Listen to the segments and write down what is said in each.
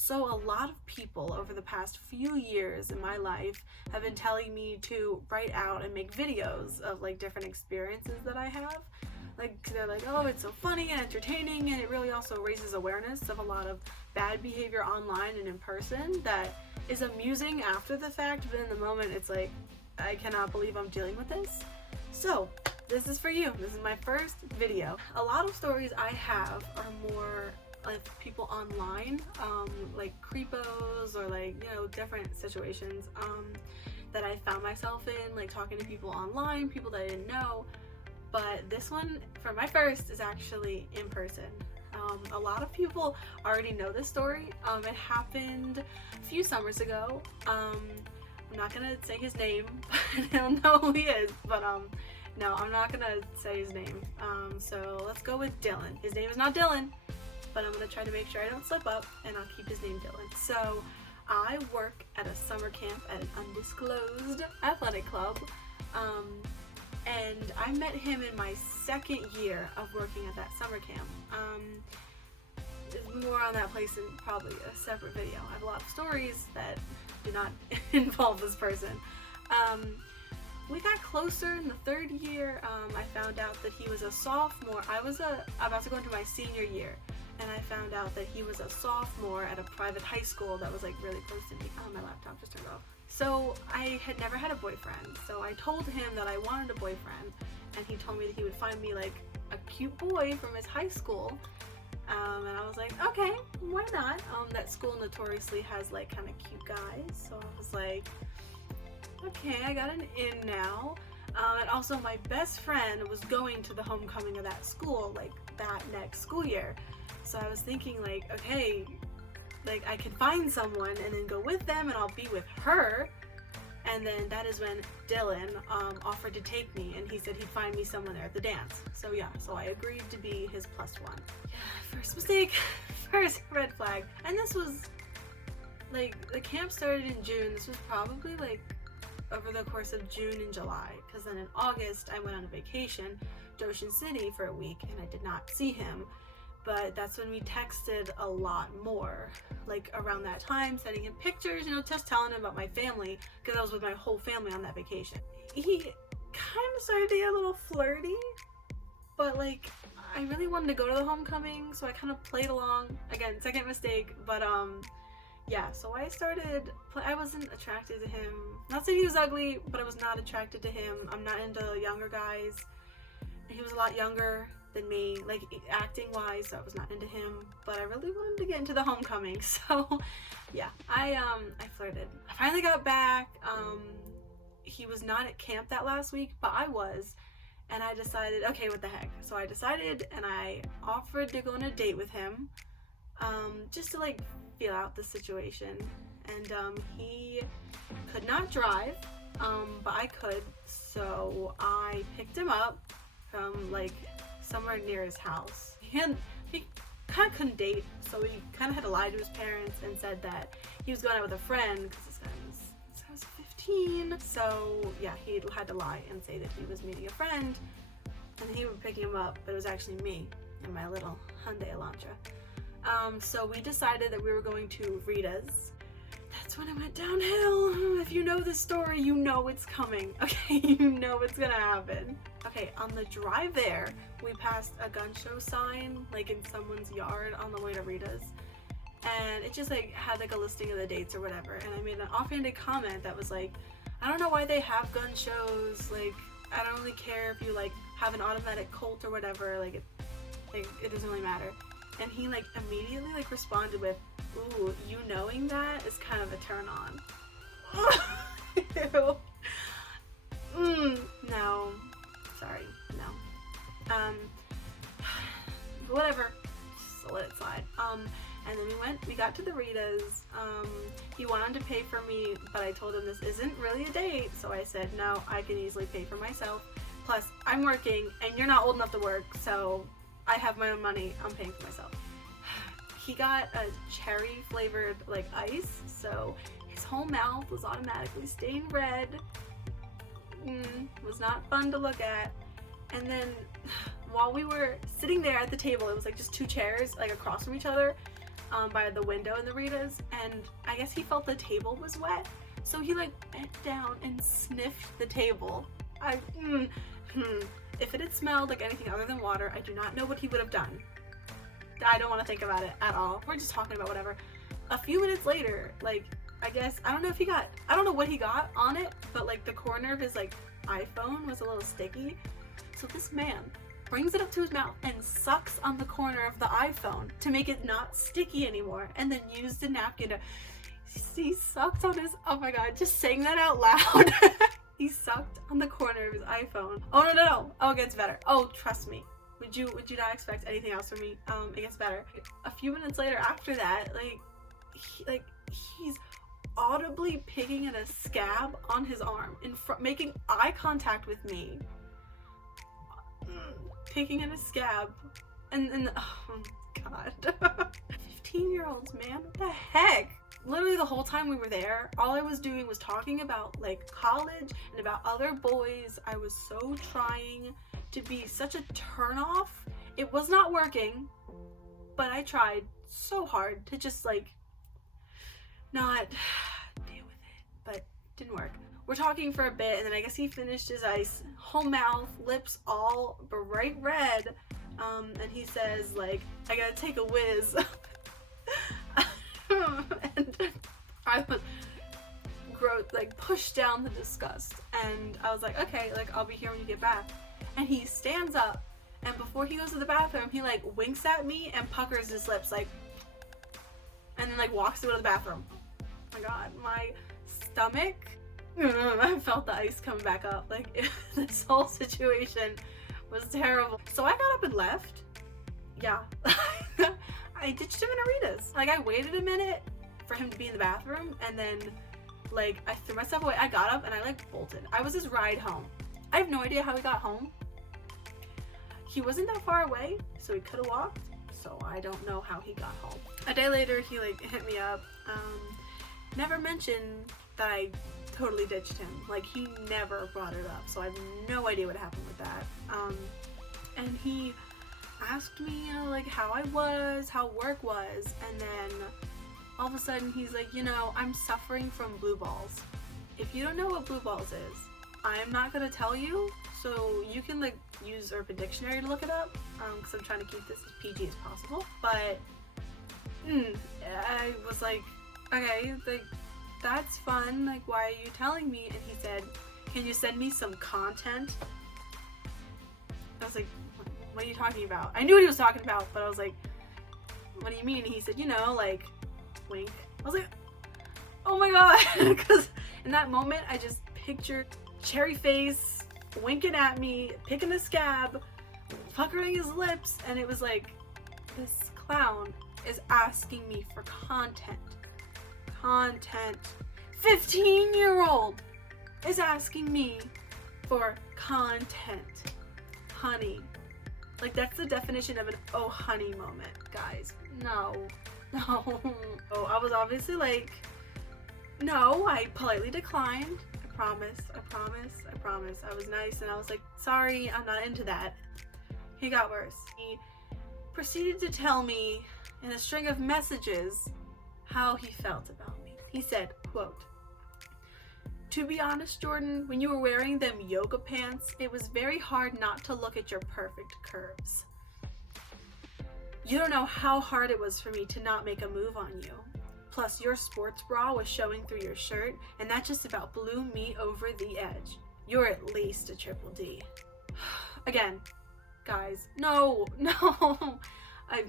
So a lot of people over the past few years in my life have been telling me to write out and make videos of like different experiences that I have. Like they're like, oh, it's so funny and entertaining, and it really also raises awareness of a lot of bad behavior online and in person that is amusing after the fact, but in the moment it's like, I cannot believe I'm dealing with this. So this is for you. This is my first video. A lot of stories I have are more like people online, like creepos or like, you know, different situations that I found myself in, like talking to people online, people that I didn't know. But this one for my first is actually in person. A lot of people already know this story. It happened a few summers ago. I'm not gonna say his name, but he'll know who he is. But no, I'm not gonna say his name. So let's go with Dylan. His name is not Dylan, but I'm gonna try to make sure I don't slip up, and I'll keep his name Dylan. So I work at a summer camp at an undisclosed athletic club, and I met him in my second year of working at that summer camp. There's more on that place in probably a separate video. I have a lot of stories that do not involve this person. We got closer in the third year. I found out that he was a sophomore. I was about to go into my senior year, and I found out that he was a sophomore at a private high school that was like really close to me. Oh, my laptop just turned off. So I had never had a boyfriend, so I told him that I wanted a boyfriend, and he told me that he would find me like a cute boy from his high school. And I was like, okay, why not? That school notoriously has like kind of cute guys, so I was like, okay, I got an in now. And also my best friend was going to the homecoming of that school like that next school year. So I was thinking like, okay, like I could find someone and then go with them and I'll be with her. And then that is when Dylan offered to take me, and he said he'd find me someone there at the dance. So yeah, so I agreed to be his +1. Yeah, first mistake, first red flag. And this was like, the camp started in June. This was probably like over the course of June and July, because then in August I went on a vacation to Ocean City for a week and I did not see him. But that's when we texted a lot more, like around that time, sending him pictures, you know, just telling him about my family, because I was with my whole family on that vacation. He kind of started to get a little flirty, but like I really wanted to go to the homecoming, so I kind of played along. Again, second mistake, but yeah, so I wasn't attracted to him. Not saying he was ugly, but I was not attracted to him. I'm not into younger guys. He was a lot younger than me, like acting wise, so I was not into him, but I really wanted to get into the homecoming. So yeah, I flirted. I finally got back. He was not at camp that last week, but I was, and I decided, okay, what the heck. So I decided, and I offered to go on a date with him, just to like feel out the situation. And he could not drive, but I could, so I picked him up from like somewhere near his house. He kind of couldn't date, so he kind of had to lie to his parents and said that he was going out with a friend because this guy was 15. So yeah, he had to lie and say that he was meeting a friend, and he was picking him up, but it was actually me in my little Hyundai Elantra. So we decided that we were going to Rita's. That's when it went downhill. If you know this story, you know it's coming. Okay, you know what's gonna happen. Okay, on the drive there, we passed a gun show sign, like in someone's yard on the way to Rita's. And it just like had like a listing of the dates or whatever. And I made an offhanded comment that was like, I don't know why they have gun shows. Like, I don't really care if you like have an automatic Colt or whatever. Like it doesn't really matter. And he like immediately like responded with, ooh, you knowing that is kind of a turn on. Ew. No. Sorry, no. Whatever. Just let it slide. And then we got to the Rita's. He wanted to pay for me, but I told him this isn't really a date, so I said, no, I can easily pay for myself. Plus, I'm working, and you're not old enough to work, so I have my own money, I'm paying for myself. He got a cherry flavored like ice, so his whole mouth was automatically stained red. Was not fun to look at. And then while we were sitting there at the table, it was like just two chairs like across from each other, by the window in the Ritas, and I guess he felt the table was wet, so he like bent down and sniffed the table. If it had smelled like anything other than water, I do not know what he would have done. I don't want to think about it at all. We're just talking about whatever. A few minutes later, like, I guess, I don't know what he got on it, but like the corner of his like iPhone was a little sticky. So this man brings it up to his mouth and sucks on the corner of the iPhone to make it not sticky anymore, and then used a napkin to, he sucked on his, oh my god, just saying that out loud. He sucked on the corner of his iPhone. Oh no. Oh, it gets better. Oh, trust me. Would you not expect anything else from me? It gets better. A few minutes later after that, he's audibly picking at a scab on his arm, making eye contact with me. Picking at a scab. And oh god. 15-year-olds, man. What the heck? Literally the whole time we were there, all I was doing was talking about like college and about other boys. I was so trying to be such a turnoff. It was not working, but I tried so hard to just like not deal with it, but didn't work. We're talking for a bit, and then I guess he finished his ice, whole mouth, lips all bright red, and he says like, I gotta take a whiz. And I was pushed down the disgust, and I was like, okay, like I'll be here when you get back. And he stands up, and before he goes to the bathroom, he like winks at me and puckers his lips like, and then like walks to go to the bathroom. Oh my god, my stomach, I felt the ice coming back up. Like this whole situation was terrible. So I got up and left. Yeah. I ditched him in Rita's. Like, I waited a minute for him to be in the bathroom, and then, like, I threw myself away. I got up and I, like, bolted. I was his ride home. I have no idea how he got home. He wasn't that far away, so he could have walked, so I don't know how he got home. A day later, he, like, hit me up. Never mentioned that I totally ditched him. Like, he never brought it up, so I have no idea what happened with that. And he asked me, like, how I was, how work was, and then all of a sudden he's like, I'm suffering from blue balls. If you don't know what blue balls is, I'm not gonna tell you, so you can like use Urban Dictionary to look it up, because I'm trying to keep this as PG as possible. But I was like, okay, like that's fun, like why are you telling me? And he said, can you send me some content? I was like, what are you talking about? I knew what he was talking about, but I was like, what do you mean? And he said, like, wink. I was like, oh my god, because in that moment I just pictured cherry face, winking at me, picking a scab, puckering his lips, and it was like, this clown is asking me for content. 15-year-old is asking me for content. Honey. Like, that's the definition of an oh honey moment, guys. No. So I was obviously like, no, I politely declined. I promise. I was nice, and I was like, sorry, I'm not into that. He got worse. He proceeded to tell me in a string of messages how he felt about me. He said, quote, to be honest, Jordan, when you were wearing them yoga pants, it was very hard not to look at your perfect curves. You don't know how hard it was for me to not make a move on you. Plus, your sports bra was showing through your shirt, and that just about blew me over the edge. You're at least a triple D. Again, guys, no. I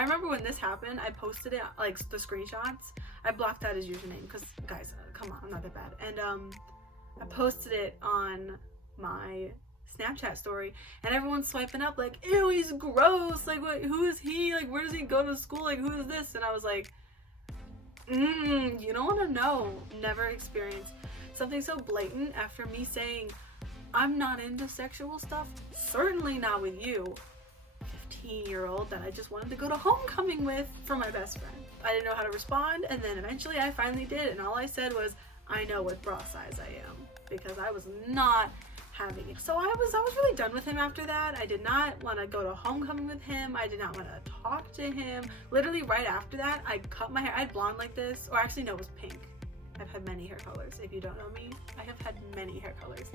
remember when this happened, I posted it, like, the screenshots. I blocked out his username, because, guys, come on, I'm not that bad. And, I posted it on my Snapchat story, and everyone's swiping up, like, ew, he's gross, like, what, who is he, like, where does he go to school, like, who is this? And I was like, you don't want to know. Never experienced something so blatant after me saying, I'm not into sexual stuff, certainly not with you. 15-year-old that I just wanted to go to homecoming with for my best friend. I didn't know how to respond, and then eventually I finally did, and all I said was, I know what bra size I am, because I was not having it. So I was really done with him after that. I did not want to go to homecoming with him. I did not want to talk to him. Literally right after that, I cut my hair. I had blonde like this, or actually no, it was pink. I've had many hair colors. If you don't know me, I have had many hair colors.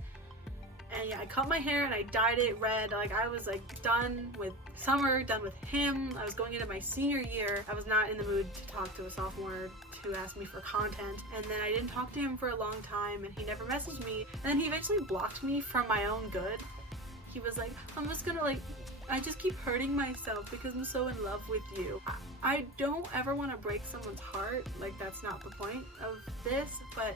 And yeah, I cut my hair and I dyed it red. Like, I was like done with summer, done with him. I was going into my senior year. I was not in the mood to talk to a sophomore who asked me for content. And then I didn't talk to him for a long time and he never messaged me. And then he eventually blocked me from my own good. He was like, I'm just gonna I just keep hurting myself because I'm so in love with you. I don't ever want to break someone's heart. Like, that's not the point of this. But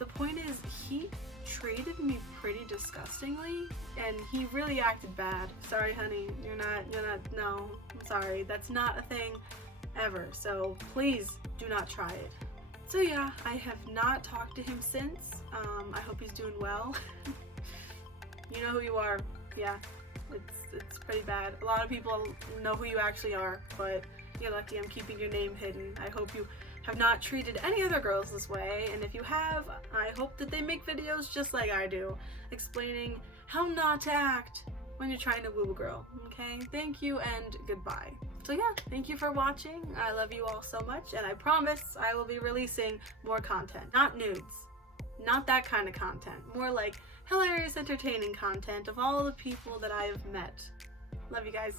the point is, he treated me pretty disgustingly and he really acted bad. Sorry honey, no, I'm sorry, that's not a thing ever, so please do not try it. So yeah, I have not talked to him since. I hope he's doing well. You know who you are. Yeah, it's pretty bad. A lot of people know who you actually are, but you're lucky I'm keeping your name hidden. I hope you have not treated any other girls this way, and if you have, I hope that they make videos just like I do, explaining how not to act when you're trying to woo a girl, okay? Thank you and goodbye. So yeah, thank you for watching. I love you all so much, and I promise I will be releasing more content. Not nudes. Not that kind of content. More like hilarious, entertaining content of all the people that I have met. Love you guys.